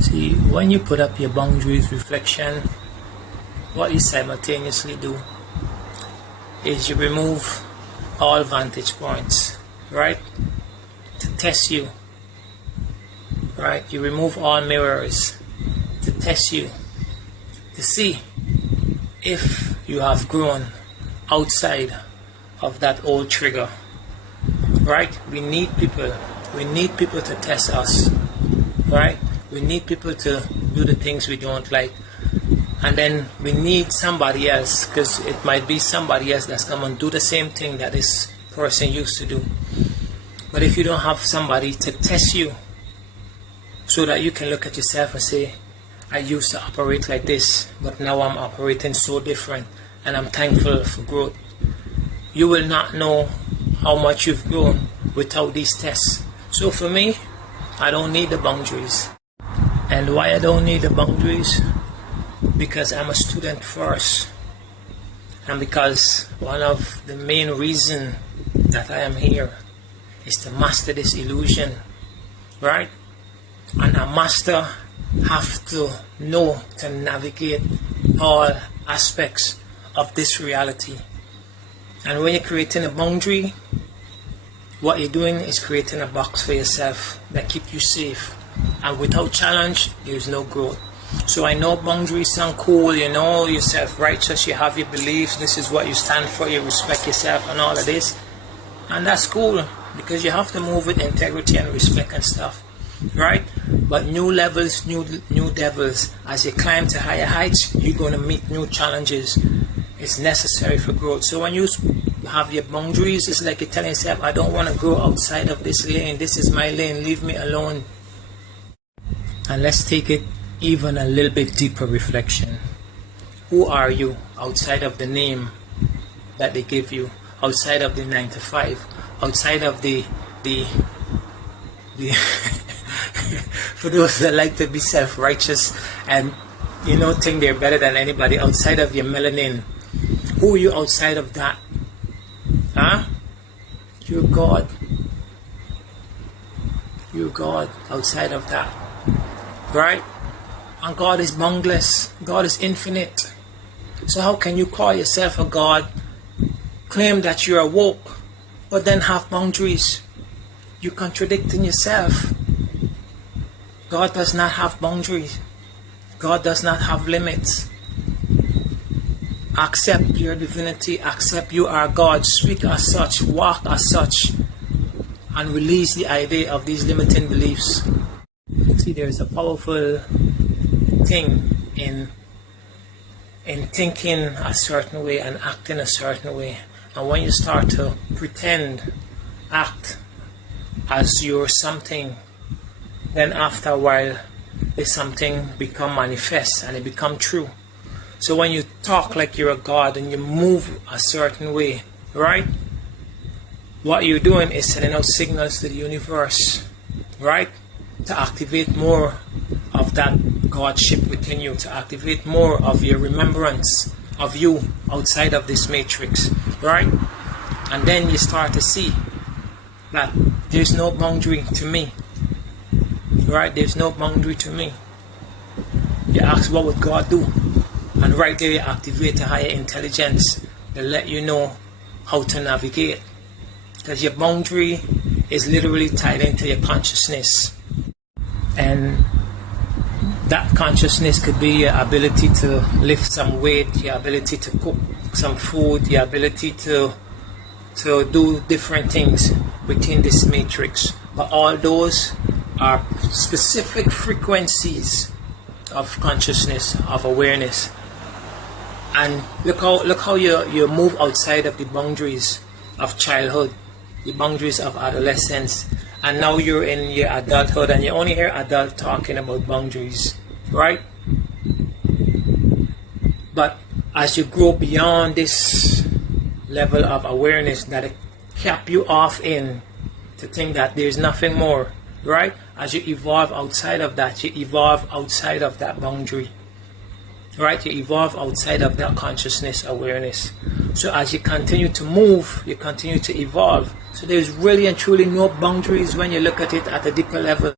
See, when you put up your boundaries reflection, what you simultaneously do is you remove all vantage points, right? To test you, right? You remove all mirrors to test you, to see if you have grown outside of that old trigger, right? We need people to test us, right? We need people to do the things we don't like. And then we need somebody else, because it might be somebody else that's going to do the same thing that this person used to do. But if you don't have somebody to test you so that you can look at yourself and say, I used to operate like this, but now I'm operating so different, and I'm thankful for growth. You will not know how much you've grown without these tests. So for me, I don't need the boundaries. And why I don't need the boundaries? Because I'm a student first, and because one of the main reasons that I am here is to master this illusion, right? And a master have to know to navigate all aspects of this reality. And when you're creating a boundary, what you're doing is creating a box for yourself that keep you safe. And without challenge, there's no growth. So I know boundaries sound cool, you know, you're self-righteous, you have your beliefs, this is what you stand for, you respect yourself and all of this. And that's cool, because you have to move with integrity and respect and stuff, right? But new levels, new devils, as you climb to higher heights, you're going to meet new challenges. It's necessary for growth. So when you have your boundaries, it's like you're telling yourself, I don't want to grow outside of this lane, this is my lane, leave me alone. And let's take it even a little bit deeper reflection. Who are you outside of the name that they give you, outside of the 9 to 5, outside of the for those that like to be self-righteous and think they're better than anybody, outside of your melanin? Who are you outside of that? Huh? You're God. You're God outside of that, right? And God is boundless. God is infinite. So how can you call yourself a God, claim that you're awoke, but then have boundaries? You're contradicting yourself. God does not have boundaries. God does not have limits. Accept your divinity. Accept you are God. Speak as such. Walk as such. And release the idea of these limiting beliefs. See, there's a powerful thing in thinking a certain way and acting a certain way. And when you start to pretend, act as you're something, then after a while, this something become manifest and it become true. So when you talk like you're a God and you move a certain way, right? What you're doing is sending out signals to the universe, right? To activate more of that Godship within you, to activate more of your remembrance of you outside of this matrix, right? And then you start to see that there's no boundary to me, right? There's no boundary to me. You ask, what would God do? And right there you activate a higher intelligence to let you know how to navigate. Because your boundary is literally tied into your consciousness. And that consciousness could be your ability to lift some weight, your ability to cook some food, your ability to do different things within this matrix. But all those are specific frequencies of consciousness, of awareness. And look how you move outside of the boundaries of childhood, the boundaries of adolescence, and now you're in your adulthood, and you only hear adult talking about boundaries, right? But as you grow beyond this level of awareness that it kept you off in, to think that there's nothing more, right? As you evolve outside of that, you evolve outside of that boundary, right? You evolve outside of that consciousness awareness. So as you continue to move, you continue to evolve. So there's really and truly no boundaries when you look at it at a deeper level.